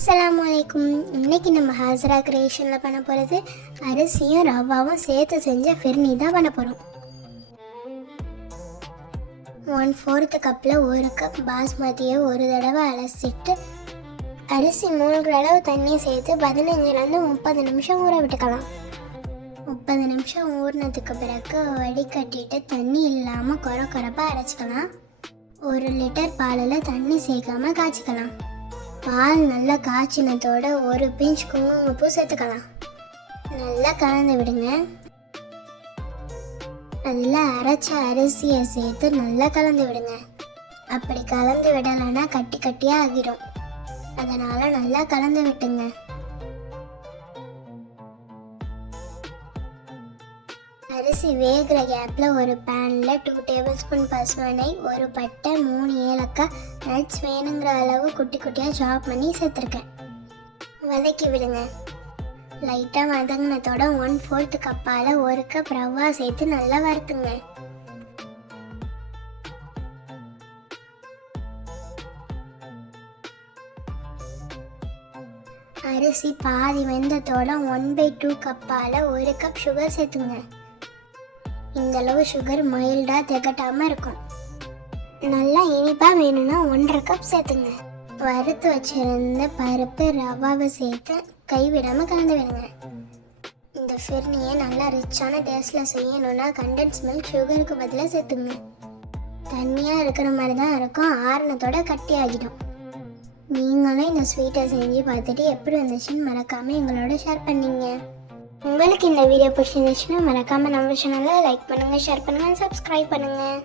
அஸ்ஸலாமு அலைக்கும். இன்றைக்கி நம்ம ஹாசரா கிரியேஷனில் பண்ண போகிறது அரிசியும் ரவாவும் சேர்த்து செஞ்ச ஃபிர்னி தான் பண்ண போகிறோம். 1/4 கப்பில் 1 கப் பாஸ்மதியை ஒரு தடவை அலசிட்டு அரிசி மூழ்கிற அளவு தண்ணி சேர்த்து 15லேருந்து 30 நிமிஷம் ஊற விட்டுக்கலாம். 30 நிமிஷம் ஊறினதுக்கு பிறகு வடிகட்டிட்டு தண்ணி இல்லாமல் கொரப்பாக அரைச்சிக்கலாம். 1 லிட்டர் பாலில் தண்ணி சேர்க்காமல் காய்ச்சிக்கலாம். பால் நல்லா காய்ச்சினதோட 1 பிஞ்ச் குங்குமப்பூ சேர்த்துக்கலாம். நல்லா கலந்து விடுங்க. அதில் அரைச்ச அரிசியை சேர்த்து நல்லா கலந்து விடுங்க. அப்படி கலந்து விடலைன்னா கட்டி கட்டியாக ஆகிடும். அதனால் நல்லா கலந்து விட்டுங்க. அரிசி வேகிற கேப்பில் ஒரு பேனில் 2 டேபிள் ஸ்பூன் பசுவனை, 1 பட்டை, 3 ஏலக்காய், நட்ஸ் வேணுங்கிற அளவு குட்டி குட்டியாக சாப் பண்ணி சேர்த்துருக்கேன். வதக்கி விடுங்க. லைட்டாக வதங்கினதோட 1/4 கப்பால் 1 கப் ரவா சேர்த்து நல்லா வறுத்துங்க. அரிசி பாதி வெந்ததோட 1/2 கப்பால் 1 கப் சுகர் சேர்த்துங்க. இந்தளவு சுகர் மைல்டாக திகட்டாமல் இருக்கும். நல்லா இனிப்பாக வேணும்னா 1/2 கப் சேர்த்துங்க. வறுத்து வச்சிருந்த பருப்பு ரவாவை சேர்த்து கைவிடாமல் கலந்து விடுங்க. இந்த ஃபிர்னியை நல்லா ரிச்சான டேஸ்ட்டில் செய்யணும்னா கண்டென்ஸ் மில்க் சுகருக்கு பதிலாக சேர்த்துங்க. தண்ணியாக இருக்கிற மாதிரி தான் இருக்கும், ஆறுனத்தோட கட்டி ஆகிடும். நீங்களும் இந்த ஸ்வீட்டை செஞ்சு பார்த்துட்டு எப்படி வந்துச்சுன்னு மறக்காமல் எங்களோட ஷேர் பண்ணிங்க. உங்களுக்கு இந்த வீடியோ பிடிச்சிருந்துச்சுன்னா மறக்காமல் நம்ம சேனலை லைக் பண்ணுங்கள், ஷேர் பண்ணுங்கள், சப்ஸ்கிரைப் பண்ணுங்கள்.